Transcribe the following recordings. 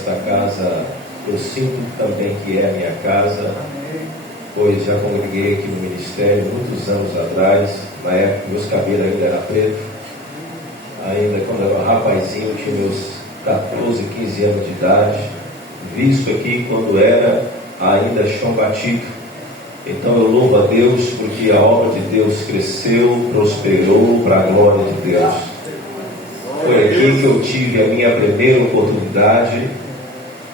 esta casa, eu sinto também que é a minha casa, pois já congreguei aqui no ministério muitos anos atrás, na época meus cabelos ainda eram pretos, ainda quando eu era rapazinho, eu tinha meus 14, 15 anos de idade, visto aqui quando era ainda chão batido. Então eu louvo a Deus porque a obra de Deus cresceu, prosperou para a glória de Deus. Foi aqui que eu tive a minha primeira oportunidade,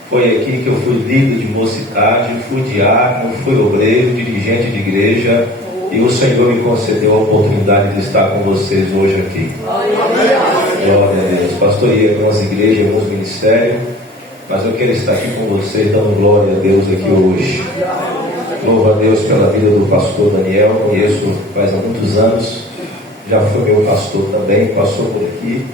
foi aqui que eu fui líder de mocidade, fui diácono, fui obreiro, dirigente de igreja, e o Senhor me concedeu a oportunidade de estar com vocês hoje aqui. Glória a Deus. Pastoreei algumas igrejas, alguns ministérios, mas eu quero estar aqui com vocês, dando glória a Deus aqui hoje. Louvo a Deus pela vida do pastor Daniel, conheço faz há muitos anos, já foi meu pastor também, passou por aqui.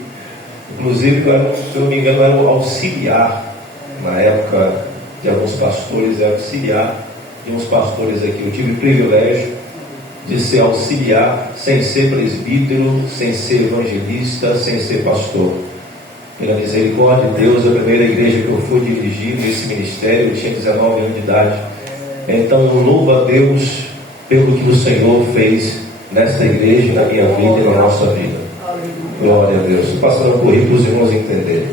Inclusive, se eu não me engano, era um auxiliar, na época de alguns pastores, era auxiliar de uns pastores aqui. Eu tive o privilégio de ser auxiliar, sem ser presbítero, sem ser evangelista, sem ser pastor. Pela misericórdia de Deus, a primeira igreja que eu fui dirigir nesse ministério, eu tinha 19 anos de idade. Então eu louvo a Deus pelo que o Senhor fez nessa igreja, na minha vida e na nossa vida. Glória a Deus. Passando por aí para os irmãos entenderem.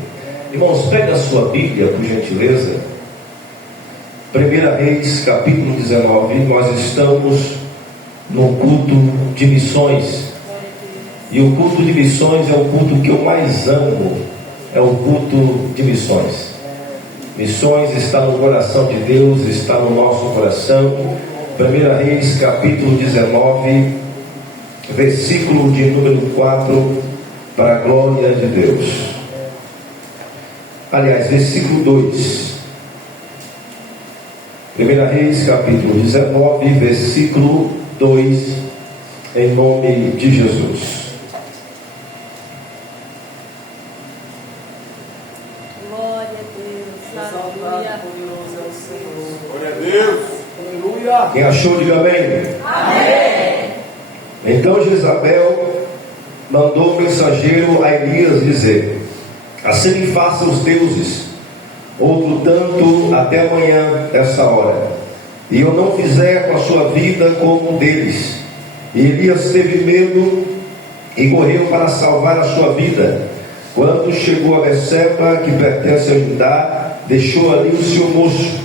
Irmãos, pega a sua Bíblia, por gentileza. 1 Reis, capítulo 19. Nós estamos no culto de missões. E o culto de missões é o culto que eu mais amo. É o culto de missões. Missões está no coração de Deus, está no nosso coração. 1 Reis, capítulo 19, versículo de número 4, para a glória de Deus. Aliás, versículo 2. 1 Reis, capítulo 19, versículo 2, em nome de Jesus. Glória a Deus. Glória a Deus. Aleluia. Quem achou, diga amém. Amém. Então Jezabel mandou o mensageiro a Elias dizer: assim me façam os deuses, outro tanto até amanhã, essa hora, e eu não fizer com a sua vida como um deles. E Elias teve medo e correu para salvar a sua vida. Quando chegou a Beceba, que pertence a Judá, deixou ali o seu moço.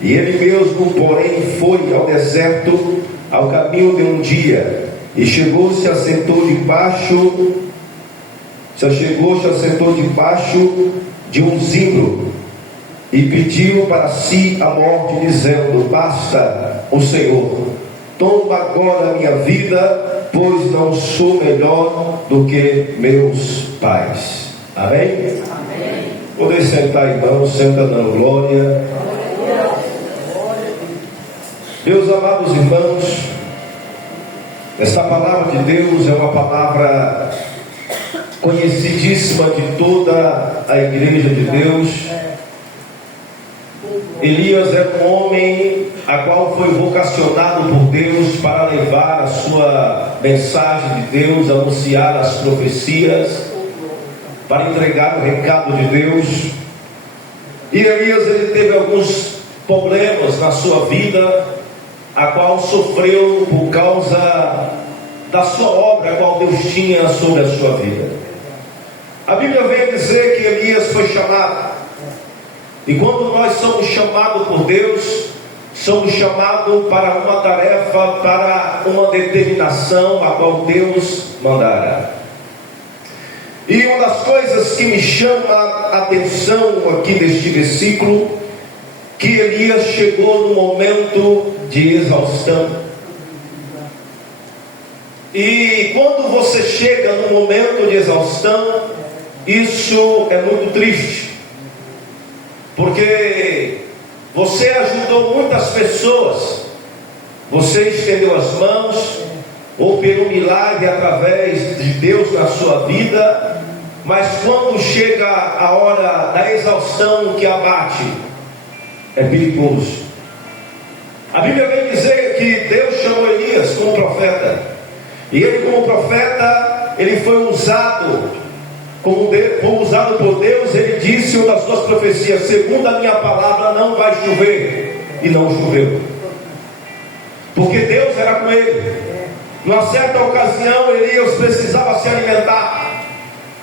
E ele mesmo, porém, foi ao deserto, ao caminho de um dia, e chegou-se, assentou debaixo de um zimbro, e pediu para si a morte, dizendo: basta, o Senhor, toma agora a minha vida, pois não sou melhor do que meus pais. Amém? Amém. Poder sentar, irmãos, senta dando glória. Meus amados irmãos, esta palavra de Deus é uma palavra conhecidíssima de toda a igreja de Deus. Elias era um homem a qual foi vocacionado por Deus para levar a sua mensagem de Deus, anunciar as profecias, para entregar o recado de Deus. E Elias, ele teve alguns problemas na sua vida, a qual sofreu por causa da sua obra, a qual Deus tinha sobre a sua vida. A Bíblia vem dizer que Elias foi chamado. E quando nós somos chamados por Deus, somos chamados para uma tarefa, para uma determinação a qual Deus mandará. E uma das coisas que me chama a atenção aqui neste versículo, que Elias chegou no momento de exaustão. E quando você chega no momento de exaustão, isso é muito triste, porque você ajudou muitas pessoas, você estendeu as mãos, operou um milagre através de Deus na sua vida, mas quando chega a hora da exaustão que abate, é perigoso. A Bíblia vem dizer que Deus chamou Elias como profeta, e ele, como profeta, ele foi usado como usado por Deus, ele disse uma das suas profecias: segundo a minha palavra não vai chover, e não choveu, porque Deus era com ele. Numa certa ocasião, Elias precisava se alimentar,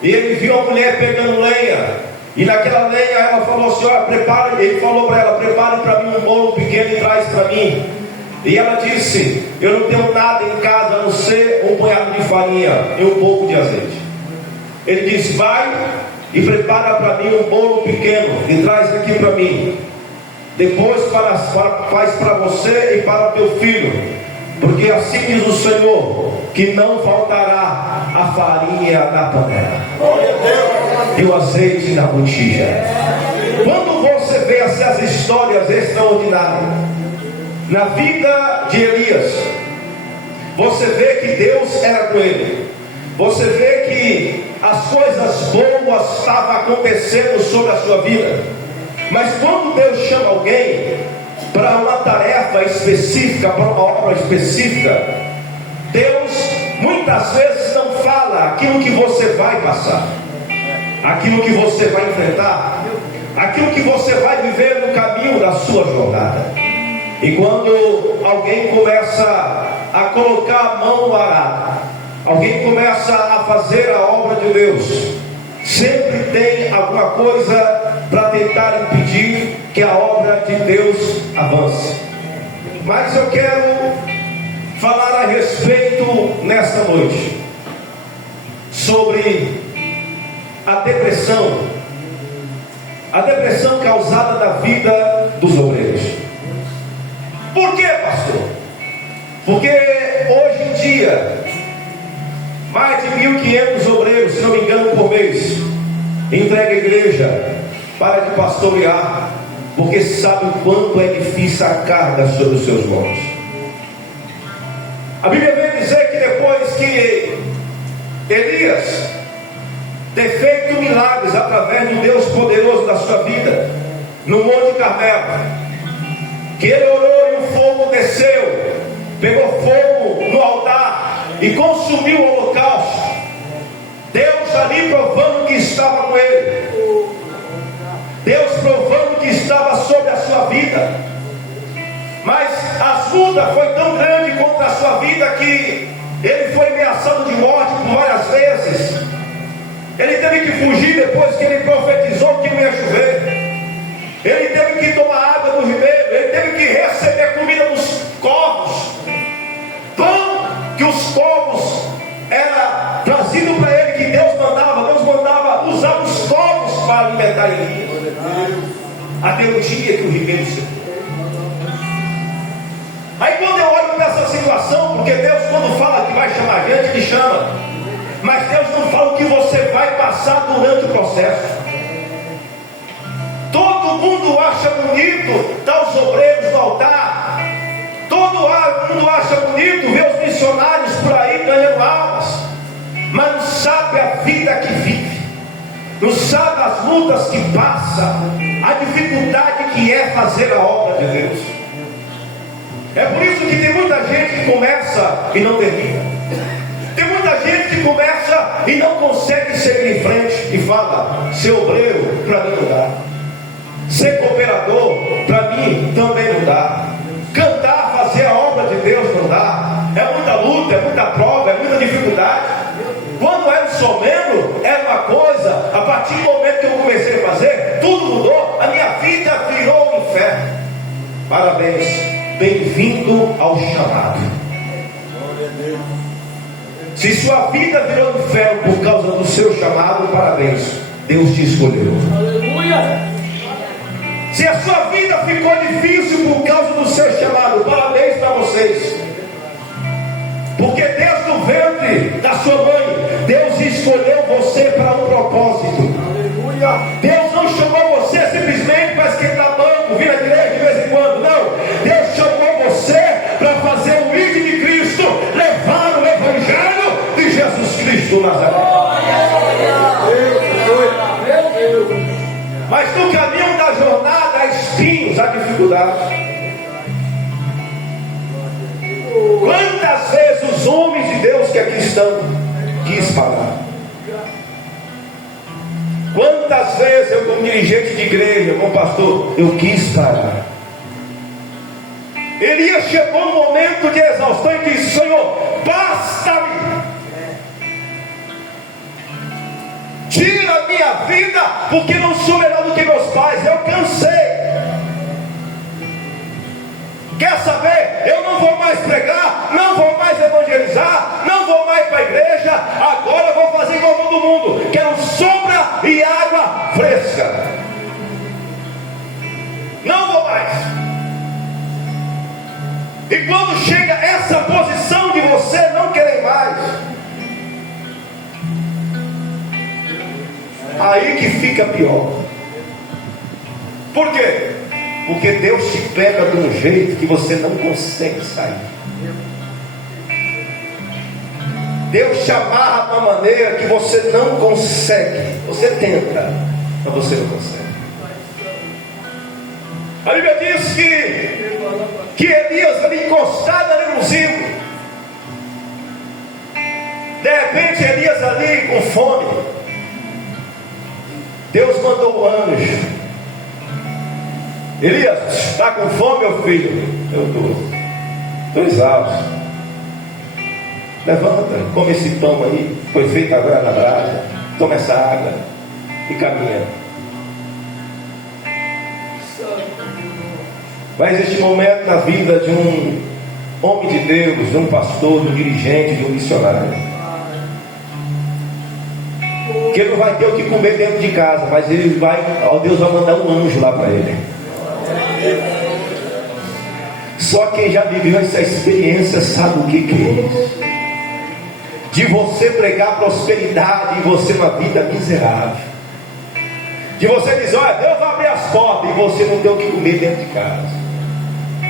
e ele viu a mulher pegando lenha, e naquela lenha ela falou assim: olha, prepare. Ele falou para ela: prepare para mim um bolo pequeno e traz para mim. E ela disse: eu não tenho nada em casa a não ser um punhado de farinha e um pouco de azeite. Ele disse: vai e prepara para mim um bolo pequeno e traz aqui para mim. Depois faz para você e para o teu filho, porque assim diz o Senhor, que não faltará a farinha na panela e o azeite na botija. Quando você vê essas histórias extraordinárias na vida de Elias, você vê que Deus era com ele. Você vê que as coisas boas estavam acontecendo sobre a sua vida. Mas quando Deus chama alguém para uma tarefa específica, para uma obra específica, Deus muitas vezes não fala aquilo que você vai passar, aquilo que você vai enfrentar, aquilo que você vai viver no caminho da sua jornada. E quando alguém começa a colocar a mão no arado, alguém começa a fazer a obra de Deus, sempre tem alguma coisa para tentar impedir que a obra de Deus avance. Mas eu quero falar a respeito nesta noite sobre a depressão causada na vida dos obreiros. Por quê, pastor? Porque hoje em dia mais de 1.500 obreiros, se não me engano, por mês entrega a igreja para de pastorear, porque sabe o quanto é difícil a carga sobre os seus ombros. A Bíblia vem dizer que depois que Elias ter feito milagres através do Deus poderoso da sua vida no Monte Carmelo, que ele orou e o fogo desceu, pegou fogo no altar e consumiu o holocausto. Deus ali provando que estava com ele, Deus provando que estava sobre a sua vida. Mas a luta foi tão grande contra a sua vida que ele foi ameaçado de morte por várias vezes. Ele teve que fugir depois que ele profetizou que não ia chover. Ele teve que tomar água do ribeiro. Ele teve que receber comida dos corvos, pão que os corvos era trazido para ele, que Deus mandava usar os corvos para alimentar ele. Até o dia que o ribeiro secou. Aí quando eu olho para essa situação, porque Deus quando fala que vai chamar a gente, Ele chama, mas Deus não fala o que você vai passar durante o processo. Todo mundo acha bonito estar os obreiros no altar, todo mundo acha bonito ver os missionários por aí ganhando almas, mas não sabe a vida que vive, não sabe as lutas que passa, a dificuldade que é fazer a obra de Deus. É por isso que tem muita gente que começa e não termina. Tem muita gente que começa e não consegue seguir em frente e fala: ser obreiro para mim não dá, ser cooperador para mim também não dá, cantar, fazer a obra de Deus não dá. É muita luta, é muita prova, é muita dificuldade. Quando era só membro, era uma coisa. A partir do momento que eu comecei a fazer, tudo mudou. A minha vida virou um inferno. Parabéns, bem-vindo ao chamado. Se sua vida virou um inferno por causa do seu chamado, parabéns, Deus te escolheu. Aleluia. Se a sua vida ficou difícil por causa do seu chamado, parabéns para vocês. Porque Deus no ventre da sua mãe, Deus escolheu você para um propósito. Aleluia. Deus não chamou você simplesmente para esquentar banco, vir à igreja de vez em quando. Não, Deus chamou você para fazer o ID de Cristo, levar o Evangelho de Jesus Cristo Nazaré. Mas no caminho da jornada há espinhos, há dificuldades. Quantas vezes os homens de Deus que aqui estão quis parar? Quantas vezes eu, como dirigente de igreja, como pastor, eu quis parar. Elias chegou no momento de exaustão e disse: Senhor, basta-me, tira a minha vida, porque não sou melhor do que meus pais, eu cansei. Quer saber? Eu não vou mais pregar, não vou mais evangelizar, não vou mais para a igreja, agora eu vou fazer igual todo mundo, quero sombra e água fresca. Não vou mais. E quando chega essa posição de você não querer mais, aí que fica pior. Por quê? Porque Deus te pega de um jeito que você não consegue sair. Deus te amarra de uma maneira que você não consegue. Você tenta, mas você não consegue. A Bíblia diz que Elias ali encostado ali no zimbro. De repente Elias ali com fome. Deus mandou o anjo. Elias, está com fome, meu filho? Eu estou exausto. Levanta, come esse pão aí, foi feito agora na brasa. Toma essa água e caminha. Mas este momento na vida de um homem de Deus, de um pastor, de um dirigente, de um missionário, que ele não vai ter o que comer dentro de casa, mas ele vai, Deus vai mandar um anjo lá para ele. Só quem já viveu essa experiência sabe o que é isso. De você pregar prosperidade e você uma vida miserável. De você dizer: olha, Deus vai abrir as portas e você não tem o que comer dentro de casa.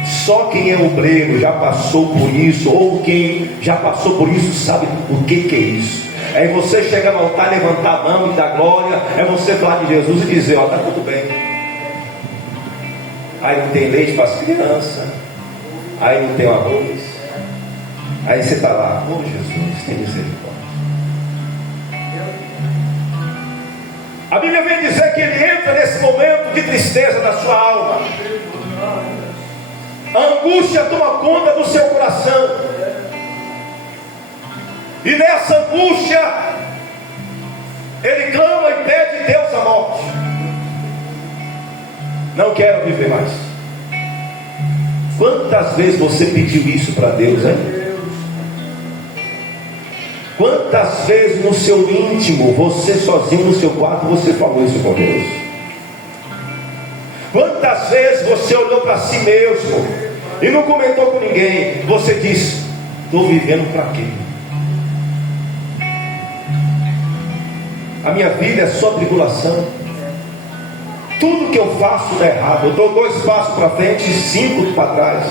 Só quem é obreiro já passou por isso, ou quem já passou por isso sabe o que é isso. É você chegar no altar, levantar a mão e dar glória. É você falar de Jesus e dizer: ó, está tudo bem. Aí não tem leite para as crianças, aí não tem arroz, aí você está lá: oh Jesus, tem misericórdia. A Bíblia vem dizer que ele entra nesse momento de tristeza da sua alma. A angústia toma conta do seu coração. E nessa angústia ele clama e pede a Deus a morte. Não quero viver mais. Quantas vezes você pediu isso para Deus, hein? Quantas vezes no seu íntimo, você sozinho no seu quarto, você falou isso com Deus? Quantas vezes você olhou para si mesmo e não comentou com ninguém? Você disse: estou vivendo para quê? A minha vida é só tribulação. Tudo que eu faço dá errado. Eu dou 2 passos para frente e 5 para trás.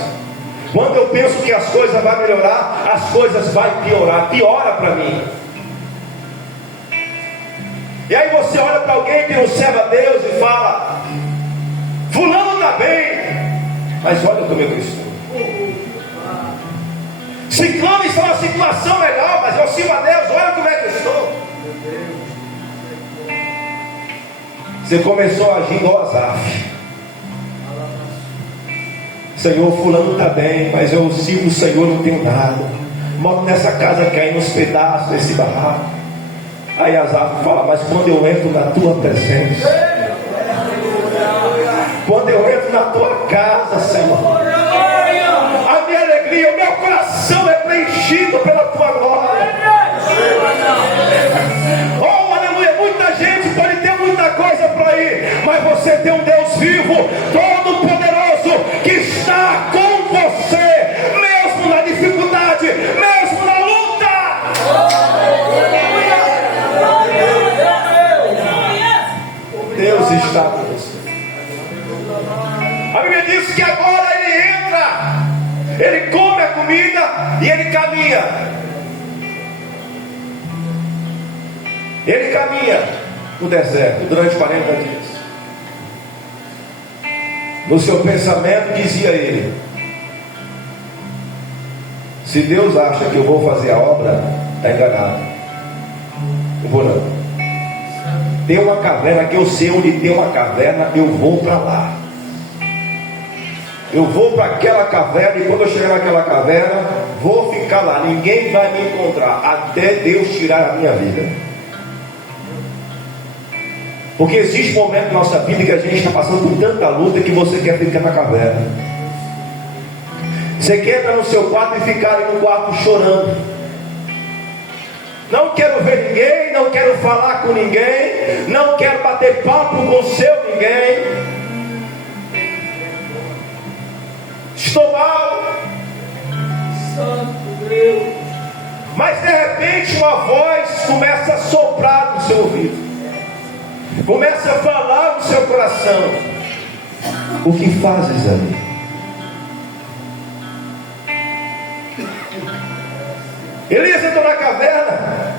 Quando eu penso que as coisas vão melhorar, as coisas vão piorar. Piora para mim. E aí você olha para alguém que não serve a Deus e fala: fulano está bem, mas olha como eu estou. Ciclano está numa situação melhor, mas eu sirvo a Deus, olha como é que eu estou. Você começou agindo ao Asaf. Senhor, fulano está bem, mas eu sirvo o Senhor, não tenho nada. Moro nessa casa caindo nos pedaços desse barraco. Aí Asaf fala: mas quando eu entro na tua presença, quando eu entro na tua casa, Senhor, a minha alegria, o meu coração é preenchido pela tua glória. Oh, aleluia. Muita gente pode ter muita coisa para ir, mas você tem um Deus vivo, todo poderoso, que está com você, mesmo na dificuldade, mesmo na luta. Deus está com você. A Bíblia diz que agora ele entra, ele come a comida e ele caminha. Ele caminha no deserto durante 40 dias. No seu pensamento dizia ele: se Deus acha que eu vou fazer a obra, está enganado. Eu vou não. tem uma caverna que eu sei onde tem uma caverna, eu vou para lá. Eu vou para aquela caverna e quando eu chegar naquela caverna, vou ficar lá. Ninguém vai me encontrar até Deus tirar a minha vida. Porque existe um momento na nossa vida que a gente está passando por tanta luta que você quer ficar na caverna. Você quer entrar no seu quarto e ficar ali no quarto chorando. Não quero ver ninguém, não quero falar com ninguém, não quero bater papo com o seu ninguém. Estou mal. Santo Deus. Mas de repente uma voz começa a soprar no seu ouvido, começa a falar no seu coração: o que fazes ali? Elias entrou na caverna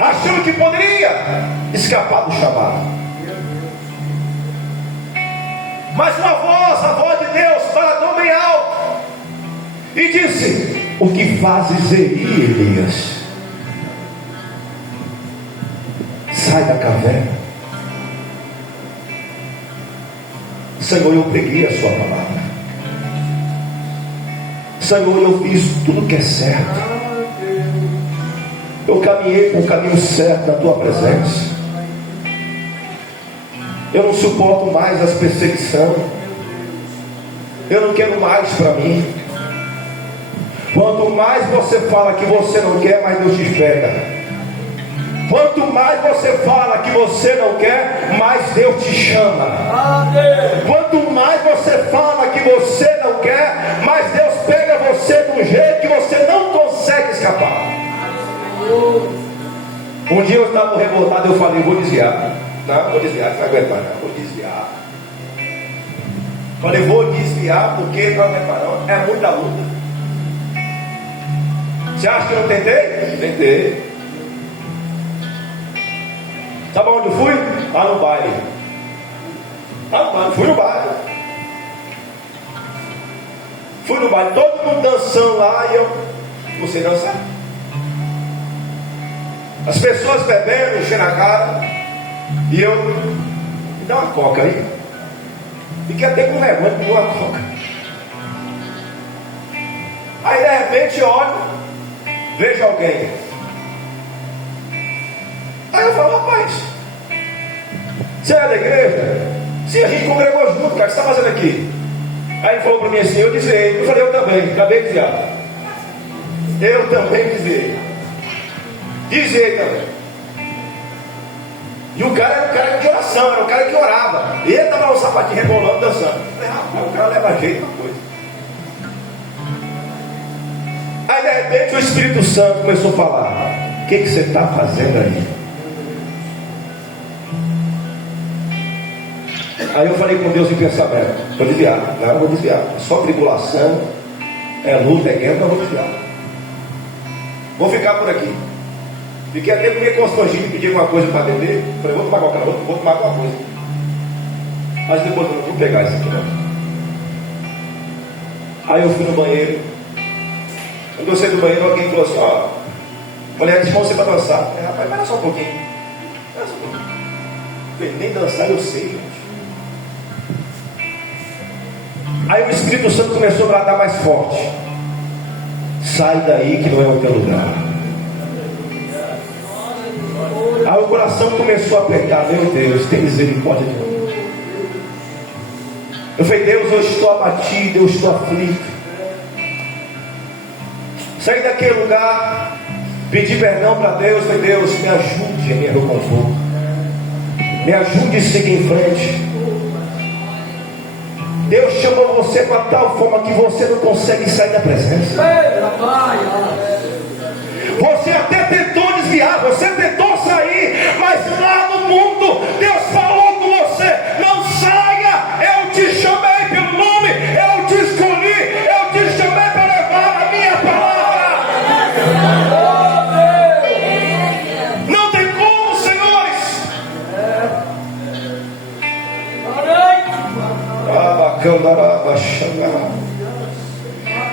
achando que poderia escapar do chamado. Mas uma voz, a voz de Deus, bradou bem alto e disse: o que fazes aí, Elias? Sai da caverna. Senhor, eu preguei a sua palavra. Senhor, eu fiz tudo que é certo. Eu caminhei com o caminho certo na tua presença. Eu não suporto mais as perseguições. Eu não quero mais para mim. Quanto mais você fala que você não quer, mais Deus te pega. Quanto mais você fala que você não quer, mais Deus te chama. Quanto mais você fala que você não quer, mais Deus pega você de um jeito que você não consegue escapar. Um dia eu estava revoltado, eu falei: vou desviar. Não, vou desviar, você vai aguentar, não, vou desviar. Falei: vou desviar porque não aguentar, não, é muita luta. Você acha que eu não tentei? Tentei. Sabe onde eu fui? Lá no baile. Fui no baile. Fui no baile, todo mundo dançando lá e eu não sei dançar. As pessoas bebendo, enchendo a cara. E eu, me dá uma coca aí. Fiquei até com vergonha de uma coca. Aí de repente eu olho, vejo alguém. Aí eu falo: rapaz, você é da igreja? Sim, a gente congregou junto, cara, o que você está fazendo aqui? Aí ele falou para mim assim: eu desviei. Eu falei: eu também, acabei de desviar. Eu também desviei. Desviei também. E o cara era um cara de oração, era um cara que orava. E ele estava no sapatinho rebolando, dançando. Eu falei: rapaz, o cara leva jeito na coisa. Aí de repente o Espírito Santo começou a falar: o que você está fazendo aí? Aí eu falei com Deus em pensamento: vou desviar, não vou desviar. É só tribulação, é luta, é guerra, não vou desviar. Vou ficar por aqui. Fiquei até meio constrangido de pedir alguma coisa para beber. Falei: vou tomar qualquer coisa, vou tomar alguma coisa. Mas depois eu não vou pegar isso aqui não. Aí eu fui no banheiro. Quando eu saí do banheiro, alguém falou assim: ó, falei: desmão você para dançar. Falei: rapaz, espera só um pouquinho. Espera só um pouquinho. Falei: nem dançar eu sei, gente. Aí o Espírito Santo começou a bradar mais forte: sai daí que não é o teu lugar. Aí o coração começou a apertar: meu Deus, tem misericórdia de mim. Eu falei: Deus, eu estou abatido, eu estou aflito. Saí daquele lugar, pedi perdão para Deus. Falei: Deus, me ajude a me recompor, me ajude a seguir em frente. Deus chamou você para tal forma que você não consegue sair da presença. Você até tentou desviar, você tentou sair, mas lá no mundo Deus falou com você: não saia, eu te chamei pelo nome, eu te escolhi, eu te chamei para levar a minha palavra. Não tem como, senhores.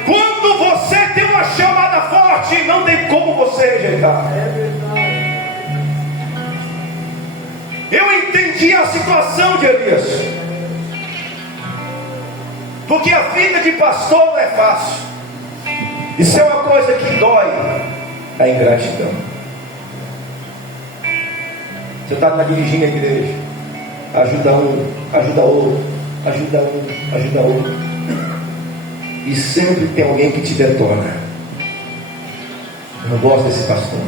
Quando você tem uma chamada forte, não tem como você rejeitar. entendia a situação de Elias, porque a vida de pastor não é fácil. Isso é uma coisa que dói, a ingratidão. Você está dirigindo a igreja, ajuda um, ajuda outro, ajuda um, ajuda outro, e sempre tem alguém que te detona. Eu não gosto desse pastor.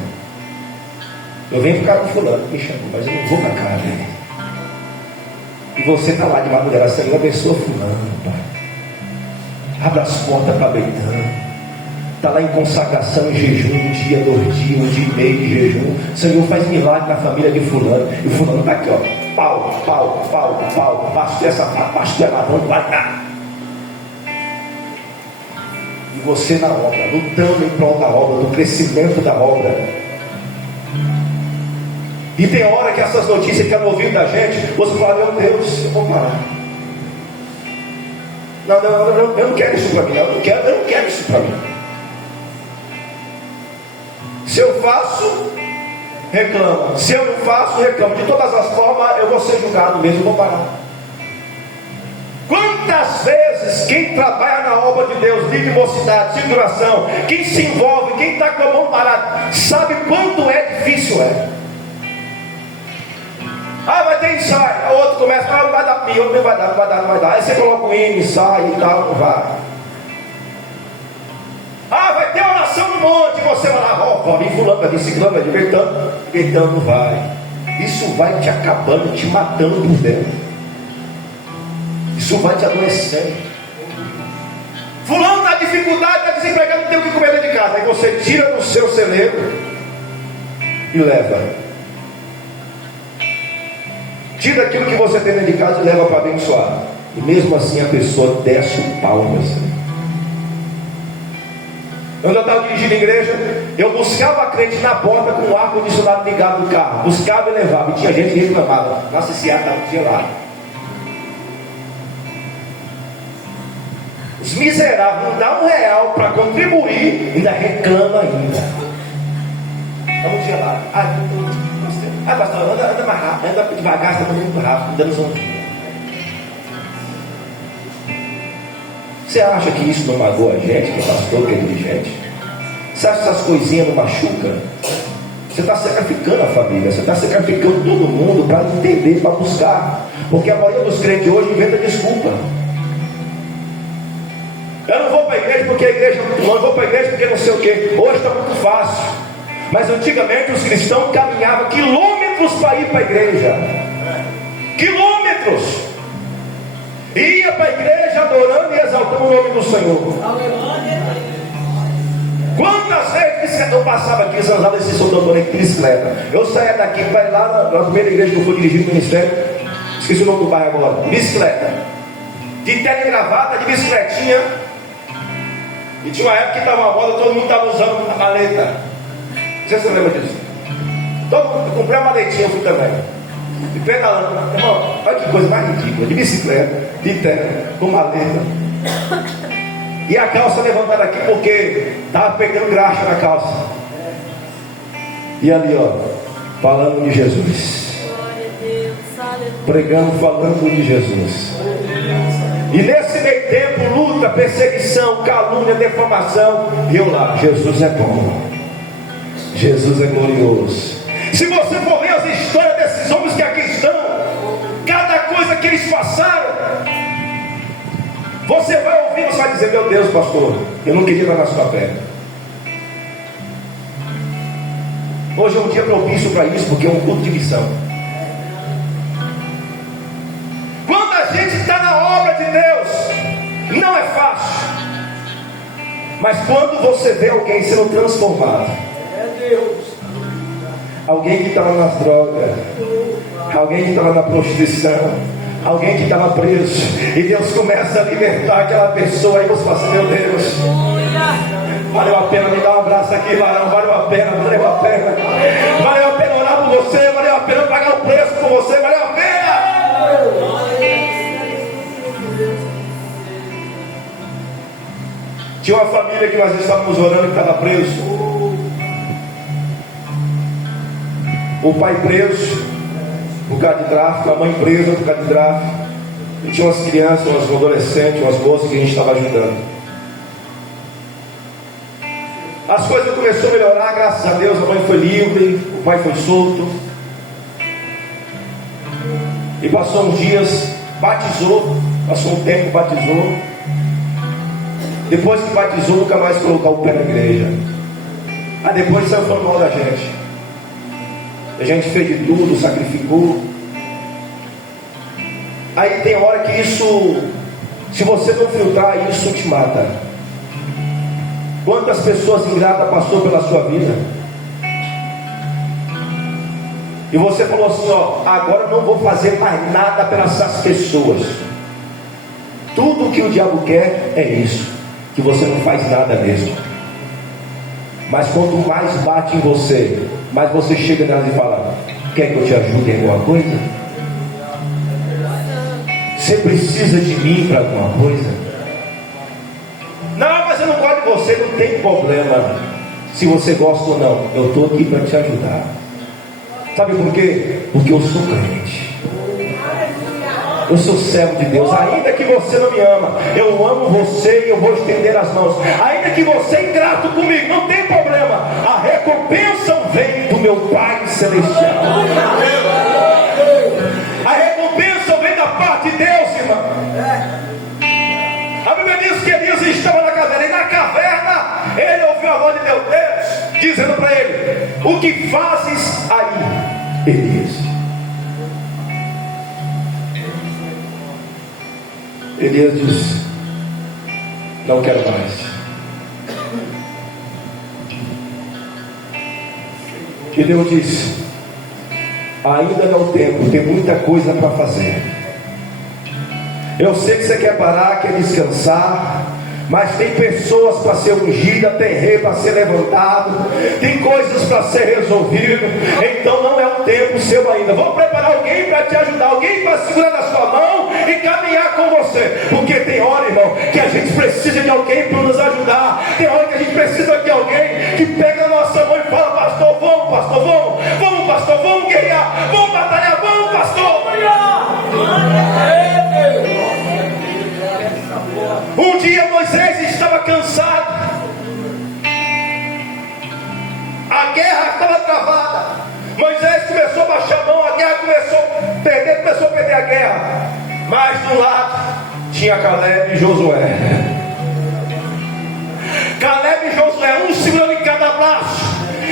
Eu venho ficar com fulano, me chamou, mas eu não vou na cara dele. E você está lá de madrugada, Senhor, abençoa fulano, Pai. Abra as portas para Betânia. Está lá em consagração, em jejum, um dia, 2 dias, 1 dia e meio de jejum. Senhor, faz milagre na família de fulano. E o fulano está aqui, ó. Pau. Pastor essa pastor é ladrão, não vai dar. E você na obra, lutando em prol da obra, do crescimento da obra. E tem hora que essas notícias que estão ouvindo da gente, você fala, meu Deus, eu vou parar. Não, eu não quero isso para mim. Eu não quero isso para mim. Se eu faço, reclama. Se eu não faço, reclama. De todas as formas, eu vou ser julgado mesmo, eu vou parar. Quantas vezes quem trabalha na obra de Deus, líder de mocidade, de duração, quem se envolve, quem está com a mão parada, sabe quanto é difícil é. Vai ter ensaio. O outro começa, não vai dar pior, não vai dar. Aí você coloca o hino, ensaio e tal, não vai. Vai ter oração no monte, você vai lá, vai vir fulano, vai vir ciclano, vai vir Betânia, não vai. Isso vai te acabando, te matando por dentro. Isso vai te adoecendo. Fulano está em dificuldade, está desempregado, não tem o que comer dentro de casa. Aí você tira do seu celeiro e leva. Tira aquilo que você tem dentro de casa e leva para abençoar. E mesmo assim a pessoa desce o pau em você. Quando eu estava dirigindo a igreja, eu buscava a crente na porta com o ar-condicionado ligado no carro. Buscava e levava. E tinha gente que reclamava. Nossa, esse ar estava gelado. Os miseráveis não dão R$1 para contribuir, ainda reclama ainda. Está muito gelado. Pastor, anda mais rápido, anda devagar, está muito rápido, dando zonzinha. Você acha que isso não magoa a gente, que é pastor, que é dirigente? Você acha que essas coisinhas não machucam? Você está sacrificando a família, você está sacrificando todo mundo para entender, para buscar. Porque a maioria dos crentes hoje inventa desculpa. Eu não vou para a igreja porque a igreja, não vou para a igreja porque não sei o que. Hoje está muito fácil. Mas antigamente os cristãos caminhavam quilômetros para ir para a igreja. Quilômetros. Ia para a igreja adorando e exaltando o nome do Senhor. Quantas vezes eu passava aqui, eu andava esse doutor de bicicleta. Eu saía daqui para ir lá na primeira igreja que eu fui dirigir o ministério. Esqueci o nome do bairro agora. Bicicleta. De terno e gravata, de bicicletinha. E tinha uma época que estava uma moda, todo mundo estava usando a maleta. Não sei se você lembra disso. Todo mundo, comprei uma maletinha, eu fui também. E pedalando, irmão, olha que coisa mais ridícula. De bicicleta, de terno, com maleta. E a calça levantada aqui porque estava pegando graxa na calça. E ali, ó, falando de Jesus. Pregando, falando de Jesus. E nesse meio tempo, luta, perseguição, calúnia, defamação. E eu lá, Jesus é bom. Jesus é glorioso. Se você for ver as histórias desses homens que aqui estão, cada coisa que eles passaram, você vai ouvir, você vai dizer, meu Deus, pastor, eu não queria estar na sua perna. Hoje é um dia propício para isso, porque é um culto de missão. Quando a gente está na obra de Deus, não é fácil. Mas quando você vê alguém sendo transformado, alguém que estava nas drogas, alguém que estava na prostituição, alguém que estava preso, e Deus começa a libertar aquela pessoa, aí você fala assim, meu Deus, valeu a pena me dar um abraço aqui, varão, valeu a pena orar por você, valeu a pena pagar o preço por você, valeu a pena. Tinha uma família que nós estávamos orando que estava preso. O pai preso por por causa de tráfico, a mãe presa por causa de tráfico. E tinha umas crianças, umas adolescentes, umas moças que a gente estava ajudando. As coisas começaram a melhorar, graças a Deus. A mãe foi livre, o pai foi solto. E passou uns dias, batizou, passou um tempo, batizou. Depois que batizou, nunca mais colocou o pé na igreja. Aí depois saiu falando mal da gente. A gente fez de tudo, sacrificou. Aí tem hora que isso, se você não filtrar, isso te mata. Quantas pessoas ingratas passou pela sua vida? E você falou assim, ó, agora não vou fazer mais nada pelas essas pessoas. Tudo que o diabo quer é isso, que você não faz nada mesmo. Mas quanto mais bate em você, mais você chega nelas e fala, quer que eu te ajude em alguma coisa? Você precisa de mim para alguma coisa? Não, mas eu não gosto de você. Não tem problema se você gosta ou não, eu estou aqui para te ajudar. Sabe por quê? Porque eu sou crente, eu sou servo de Deus. Ainda que você não me ama, eu amo você e eu vou estender as mãos. Ainda que você é ingrato comigo, não tem problema, a recompensa vem do meu Pai Celestial. A recompensa vem da parte de Deus, irmão. A Bíblia diz que Elias estava na caverna, e na caverna ele ouviu a voz de Deus dizendo para ele, o que fazes aí, Elias? Elias disse, não quero mais. E Deus disse, ainda não é o tempo, tem muita coisa para fazer. Eu sei que você quer parar, quer descansar, mas tem pessoas para ser ungida, tem rei para ser levantado, tem coisas para ser resolvido. Então não é um tempo seu ainda. Vamos preparar alguém para te ajudar, alguém para segurar na sua mão e caminhar com você. Porque tem hora, irmão, que a gente precisa de alguém para nos ajudar. Tem hora que a gente precisa de alguém que pega a nossa mão e fala, pastor, vamos, pastor, vamos, pastor, vamos guerrear, vamos batalhar, vamos, pastor. Um dia Moisés estava cansado, a guerra estava travada. Moisés começou a baixar a mão, a guerra começou a perder a guerra. Mas do lado tinha Caleb e Josué. Caleb e Josué, um segurando em cada braço.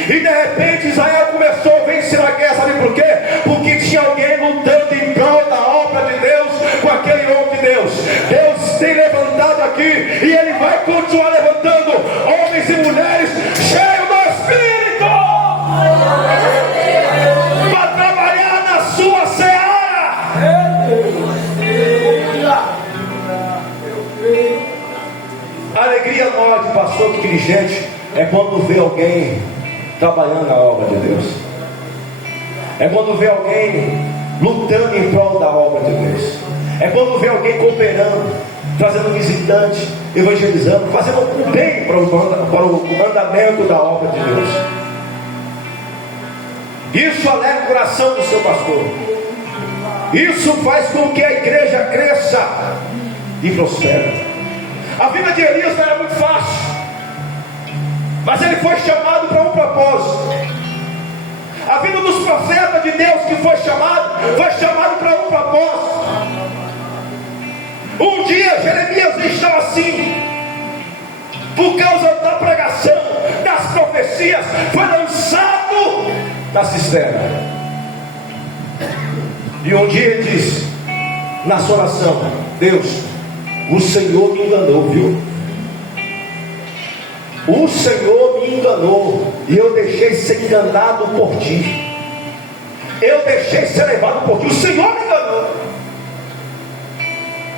E de repente Israel começou a vencer a guerra. Sabe por quê? Porque tinha alguém lutando em prol da obra de Deus com aquele homem de Deus. Deus tem levantado aqui e Ele vai continuar levantando homens e mulheres cheios do Espírito para trabalhar na sua seara. A alegria maior de pastor que dirigente é quando vê alguém trabalhando na obra de Deus. É quando vê alguém lutando em prol da obra de Deus. É quando vê alguém cooperando, trazendo visitante, evangelizando, fazendo o bem para o andamento da obra de Deus. Isso alegra o coração do seu pastor. Isso faz com que a igreja cresça e prospere. A vida de Elias não era muito fácil, mas ele foi chamado para um propósito. A vida dos profetas de Deus que foi chamado para um propósito. Um dia Jeremias estava assim, por causa da pregação, das profecias, foi lançado na cisterna. E um dia ele disse, na sua oração, Deus, o Senhor me enganou, viu? O Senhor me enganou e eu deixei ser enganado por ti. Eu deixei ser levado por ti. O Senhor me enganou.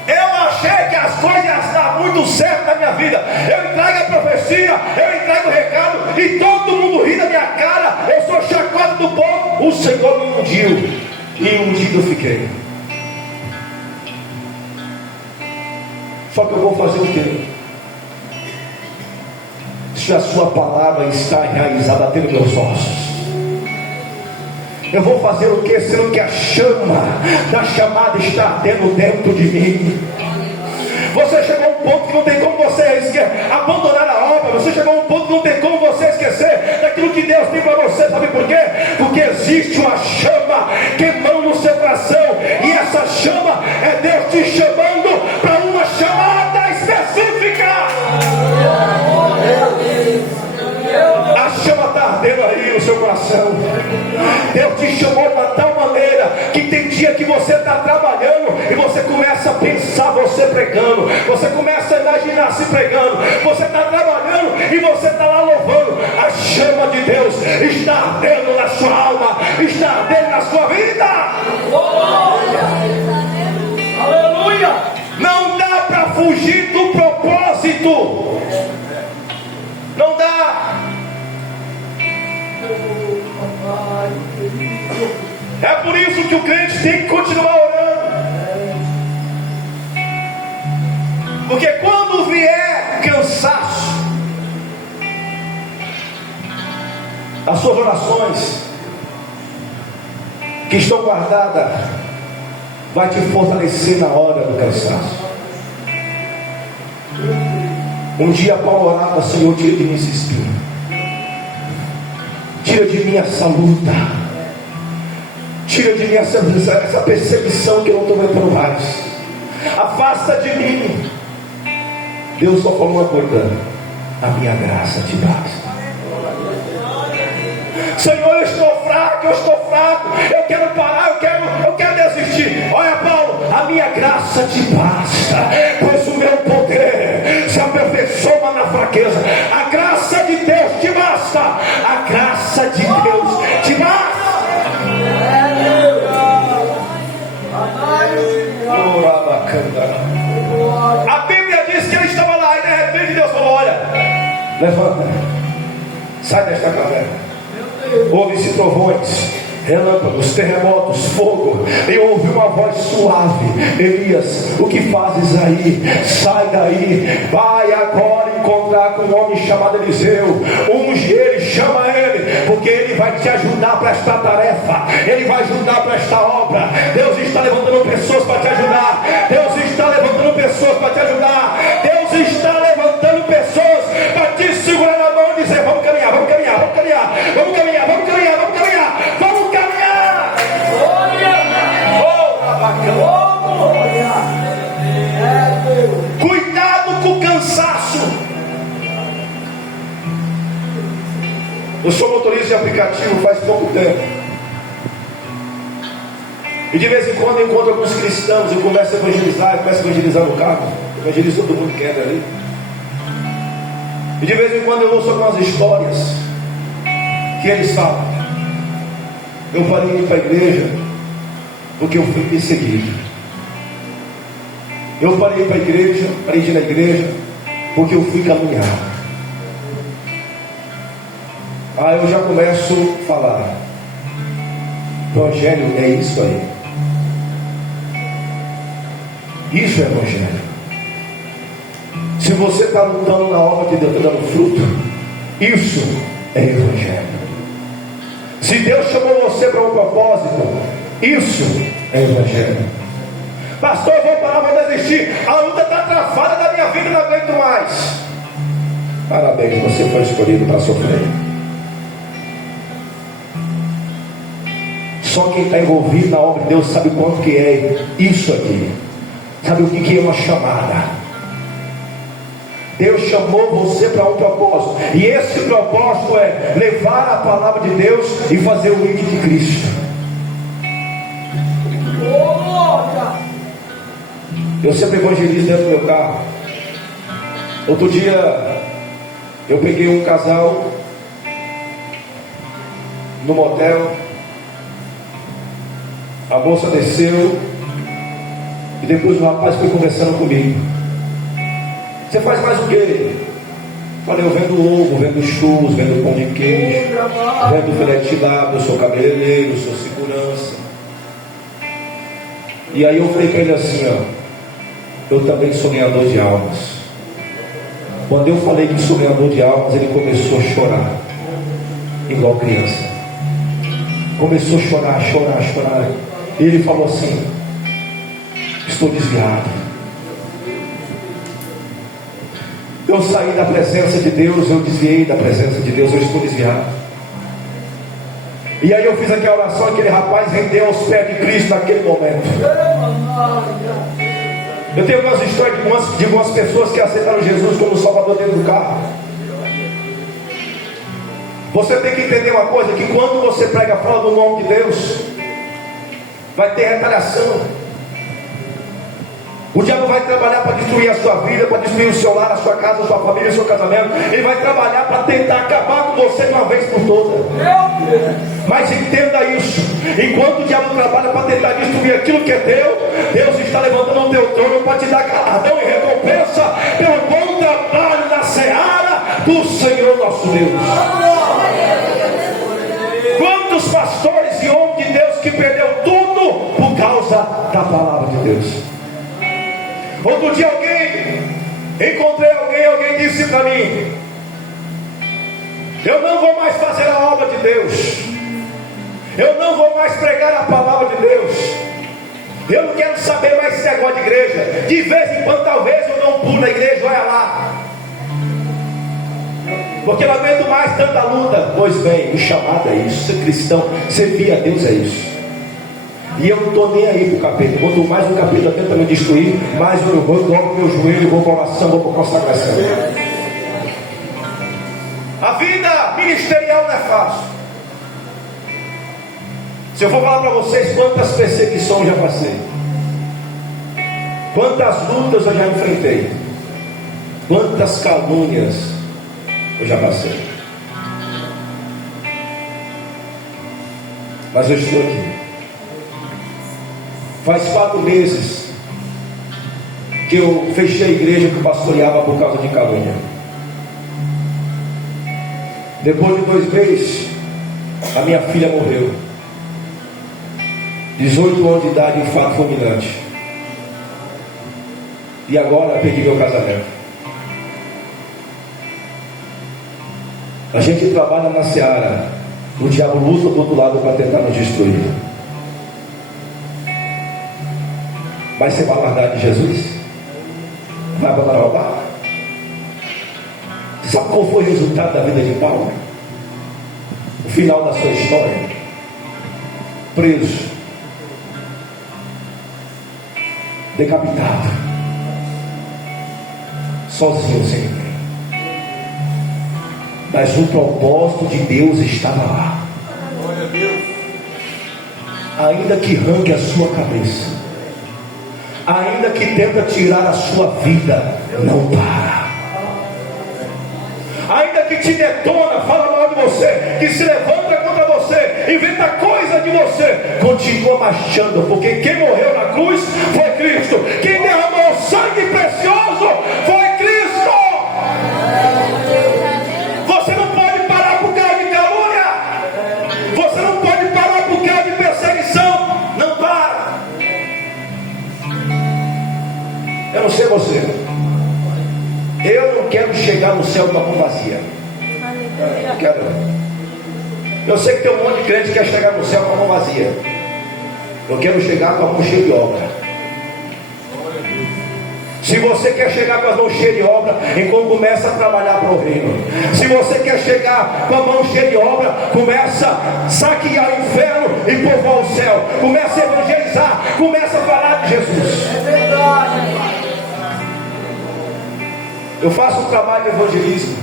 Eu achei que as coisas iam dar muito certo na minha vida. Eu entrego a profecia, eu entrego o recado e todo mundo ri da minha cara. Eu sou chacota do povo. O Senhor me ungiu e ungido eu fiquei. Só que eu vou fazer o quê? Se a sua palavra está enraizada até nos meus ossos, Eu vou fazer o que, sendo que a chama da chamada está ardendo dentro de mim? Você chegou a um ponto que não tem como você abandonar a obra. Você chegou a um ponto que não tem como você esquecer daquilo que Deus tem para você. Sabe por quê? Porque existe uma chama queimando no seu coração. E essa chama é Deus te chamando para uma chamada específica. A chama está ardendo aí no seu coração. Deus te chamou de uma tal maneira que tem dia que você está trabalhando e você começa a pensar você pregando, você começa a imaginar se pregando, você está trabalhando e você está lá louvando. A chama de Deus está ardendo na sua alma, está ardendo na sua vida. Aleluia! Não dá para fugir do propósito. Não dá. É por isso que o crente tem que continuar orando. Porque quando vier cansaço, as suas orações que estão guardadas vai te fortalecer na hora do cansaço. Um dia Paulo orava: Senhor, tira de mim esse espinho, tira de mim essa luta, tira de mim essa perseguição que eu não estou aguentando mais, afasta de mim. Deus só falou uma coisa: a minha graça te basta. Senhor, eu estou fraco, eu quero parar, eu quero desistir. Olha, Paulo, a minha graça te basta, pois o meu poder se aperfeiçoa na fraqueza. A graça de Deus te basta, a graça de Deus te basta. A Bíblia diz que ele estava lá e de repente Deus falou: olha, levanta, sai desta caverna. Houve-se trovões, relâmpagos, terremotos, fogo, e ouvi uma voz suave: Elias, o que fazes aí? Sai daí, vai agora encontrar com um homem chamado Eliseu, unge ele, chama ele, porque ele vai te ajudar para esta tarefa, ele vai ajudar para esta obra. Deus está levantando pessoas para te ajudar, Deus está levantando pessoas para te ajudar, Deus está levantando pessoas para te segurar na mão e dizer: vamos caminhar, vamos caminhar, vamos caminhar, vamos caminhar, vamos caminhar, vamos caminhar, vamos caminhar. Cuidado com o cansaço. Eu sou motorista de aplicativo faz pouco tempo, e de vez em quando eu encontro alguns cristãos. Eu começo a evangelizar no carro, evangelizo todo mundo que entra ali. E de vez em quando eu ouço algumas histórias que eles falam: eu parei de ir para a igreja porque eu fui perseguido. Eu parei de ir para a igreja, parei de ir na igreja porque eu fui caluniado. Aí eu já começo a falar: Evangelho é isso aí. Isso é Evangelho. Se você está lutando na obra de Deus, está dando fruto, isso é Evangelho. Se Deus chamou você para um propósito, isso é Evangelho. Pastor, eu vou parar, vou desistir, a luta está travada da minha vida, não aguento mais. Parabéns, você foi escolhido para sofrer. Só quem está envolvido na obra de Deus sabe o quanto que é isso aqui, sabe o que é uma chamada. Deus chamou você para um propósito, e esse propósito é levar a palavra de Deus e fazer o índio de Cristo. Eu sempre evangelizo dentro do meu carro. Outro dia eu peguei um casal no motel. A moça desceu e depois o rapaz foi conversando comigo: você faz mais o quê? Falei: eu vendo ovo, vendo churros, vendo pão de queijo, vendo filete de lado, eu sou cabeleireiro, sou segurança. E aí eu falei para ele assim: ó, eu também sou ganhador de almas. Quando eu falei que sou ganhador de almas, ele começou a chorar, igual criança. começou a chorar. E ele falou assim: estou desviado. Eu saí da presença de Deus, eu desviei da presença de Deus, eu estou desviado. E aí eu fiz aquela oração, aquele rapaz rendeu aos pés de Cristo naquele momento. Eu tenho algumas histórias de algumas pessoas que aceitaram Jesus como Salvador dentro do carro. Você tem que entender uma coisa, que quando você prega fora do nome de Deus, vai ter retaliação. O diabo vai trabalhar para destruir a sua vida, para destruir o seu lar, a sua casa, a sua família, o seu casamento. Ele vai trabalhar para tentar acabar com você de uma vez por todas. Mas entenda isso: enquanto o diabo trabalha para tentar destruir aquilo que é teu, Deus está levantando o teu trono para te dar galardão e recompensa pelo bom trabalho na seara do Senhor nosso Deus. Quantos pastores e homens de Deus que perdeu tudo por causa da palavra de Deus? Outro dia encontrei alguém disse para mim: eu não vou mais fazer a obra de Deus, eu não vou mais pregar a palavra de Deus, eu não quero saber mais esse negócio de igreja. De vez em quando talvez eu não pulo na igreja, olha lá, porque eu não aguento mais tanta luta. Pois bem, o chamado é isso, ser cristão, servir a Deus é isso. E eu não estou nem aí para o capeta. Quanto mais o capeta tenta me destruir, mais eu vou, dobro meu joelho, vou para oração, vou para consagração. A vida ministerial não é fácil. Se eu for falar para vocês quantas perseguições eu já passei, quantas lutas eu já enfrentei, quantas calúnias eu já passei, mas eu estou aqui. Faz 4 meses que eu fechei a igreja que eu pastoreava por causa de calúnia. Depois de 2 meses, a minha filha morreu. 18 anos de idade, um fato fulminante. E agora perdi meu casamento. A gente trabalha na seara, o diabo luta do outro lado para tentar nos destruir. Vai ser para guardar de Jesus? Vai abandonar o barco? Sabe qual foi o resultado da vida de Paulo? O final da sua história: preso, decapitado, sozinho, sem ninguém. Mas o propósito de Deus estava lá. Glória a Deus. Ainda que arranque a sua cabeça, ainda que tenta tirar a sua vida, não para. Ainda que te detona, fala mal de você, que se levanta contra você, inventa coisa de você, continua marchando, porque quem morreu na cruz foi Cristo, quem derramou sangue precioso foi Cristo. Você não pode parar por causa de calúnia, você não pode parar por causa de perseguição. Não para. Eu não sei você, eu não quero chegar no céu com a mão vazia. Não quero. Eu sei que tem um monte de crente que quer chegar no céu com a mão vazia. Eu quero chegar com a mão cheia de obra. Se você quer chegar com as mãos cheias de obra, então começa a trabalhar para o reino. Se você quer chegar com a mão cheia de obra, começa a saquear o inferno e povoar o céu. Começa a evangelizar, começa a falar de Jesus. É verdade. Eu faço um trabalho de evangelismo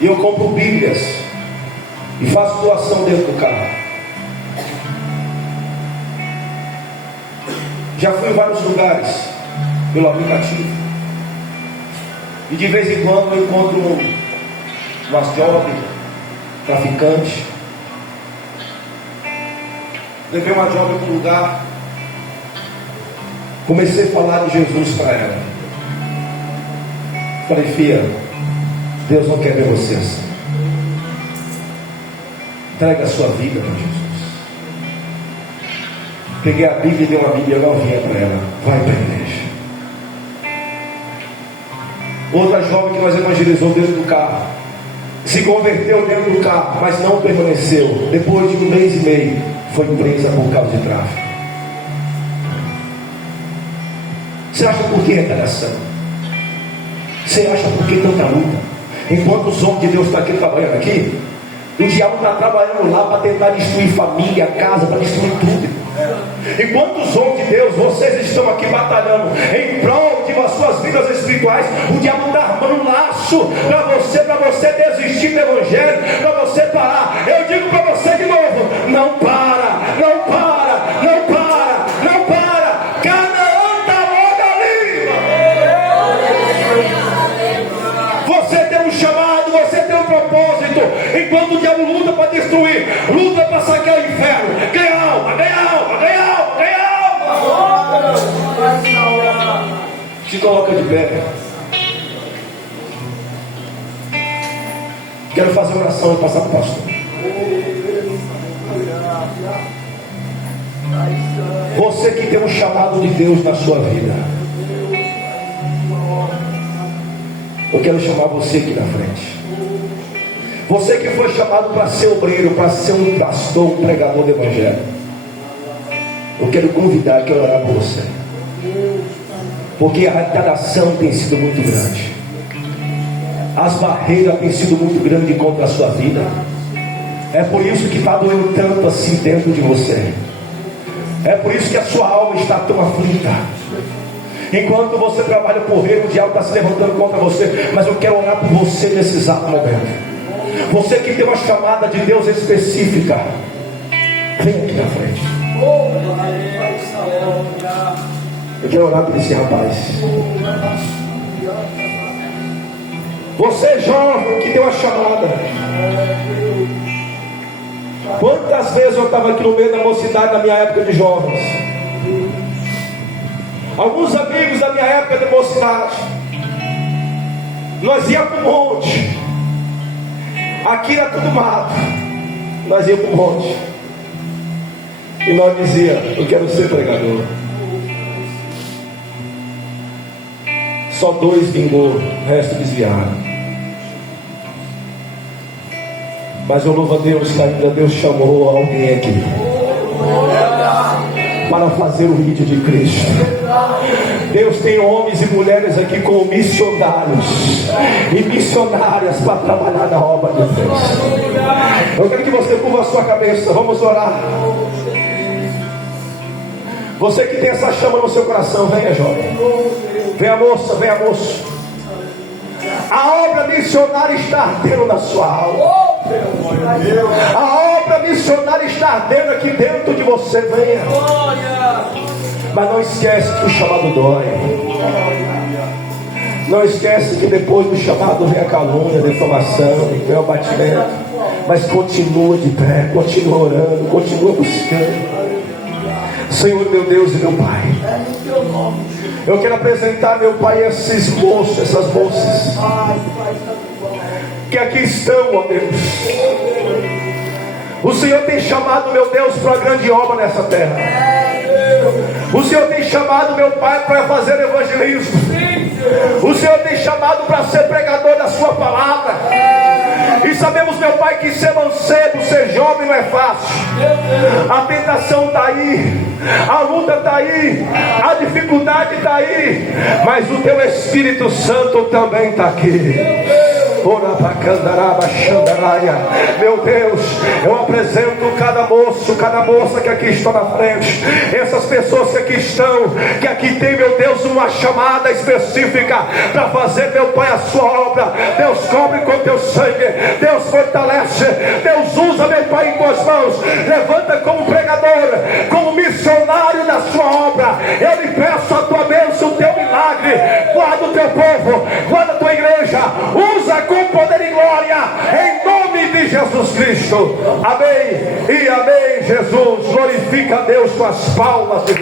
e eu compro Bíblias e faço doação dentro do carro. Já fui em vários lugares pelo aplicativo e de vez em quando eu encontro umas jovens traficantes. Levei uma jovem para um lugar, comecei a falar de Jesus para ela. Falei: filha, Deus não quer ver você assim. Entrega a sua vida para Jesus. Peguei a Bíblia e dei uma Bíblia novinha para ela. Vai para a igreja. Outra jovem que nós evangelizou dentro do carro. se converteu dentro do carro, mas não permaneceu. Depois de 1 mês e meio, foi presa por causa de tráfico. Você acha por que retaliação? Você acha por que tanta luta? Enquanto os homens de Deus estão aqui trabalhando aqui, o diabo está trabalhando lá para tentar destruir família, casa, para destruir tudo. Enquanto os homens de Deus, vocês estão aqui batalhando em prol de suas vidas espirituais, o diabo está armando um laço para você desistir do evangelho, para você parar. Eu digo para você de novo: não para, não para, não para, não para. Canaã está logo ali. Você tem um chamado, você tem um propósito. Enquanto o diabo luta para destruir, luta para saquear o inferno, ganha alma, ganha alma, ganha alma, ganha alma. Se coloca de pé. Quero fazer oração e passar para o pastor. Você que tem um chamado de Deus na sua vida, eu quero chamar você aqui na frente. Você que foi chamado para ser obreiro, para ser um pastor, um pregador do evangelho, eu quero convidar, quero orar por você, porque a retaliação tem sido muito grande, as barreiras têm sido muito grandes contra a sua vida. É por isso que está doendo tanto assim dentro de você. É por isso que a sua alma está tão aflita. Enquanto você trabalha por reino, o diabo está se levantando contra você. Mas eu quero orar por você nesse exato momento. Você que tem uma chamada de Deus específica, vem aqui na frente. Eu quero orar por esse rapaz. Você jovem que tem uma chamada. Quantas vezes eu estava aqui no meio da mocidade na minha época de jovens? Alguns amigos da minha época de mocidade, nós íamos para o monte. Aqui era tudo mato. Nós íamos para o monte. E nós dizíamos: eu quero ser pregador. Só 2 vingou, o resto desviaram. Mas eu louvo a Deus que ainda Deus chamou alguém aqui para fazer o vídeo de Cristo. Deus tem homens e mulheres aqui como missionários e missionárias para trabalhar na obra de Deus. Eu quero que você curva a sua cabeça. Vamos orar. Você que tem essa chama no seu coração, venha, jovem. Venha, moça, venha, moço. A obra missionária está ardendo na sua alma. A obra missionária está ardendo aqui dentro de você. Venha. Mas não esquece que o chamado dói. Não esquece que depois do chamado vem a calúnia, a defamação, vem o abatimento. Mas continua de pé, continua orando, continua buscando. Senhor, meu Deus e meu Pai, eu quero apresentar, meu Pai, esses moços, essas moças que aqui estão, ó Deus. O Senhor tem chamado, meu Deus, para a grande obra nessa terra. O Senhor tem chamado, meu Pai, para fazer evangelismo. O Senhor tem chamado para ser pregador da sua palavra. E sabemos, meu Pai, que ser mancebo, ser jovem não é fácil. A tentação está aí, a luta está aí, a dificuldade está aí, mas o Teu Espírito Santo também está aqui. Meu Deus, eu apresento cada moço, cada moça que aqui está na frente, essas pessoas que aqui estão, que aqui tem, meu Deus, uma chamada específica para fazer, meu Pai, a sua obra. Deus cobre com Teu sangue, Deus fortalece, Deus usa, meu Pai, em Tuas mãos. Levanta como pregador, como missionário da sua obra. Eu lhe peço a Tua bênção, o Teu milagre. Guarda o Teu povo, guarda a Tua igreja, usa com poder e glória, em nome de Jesus Cristo. Amém e amém. Jesus, glorifica a Deus com as palmas de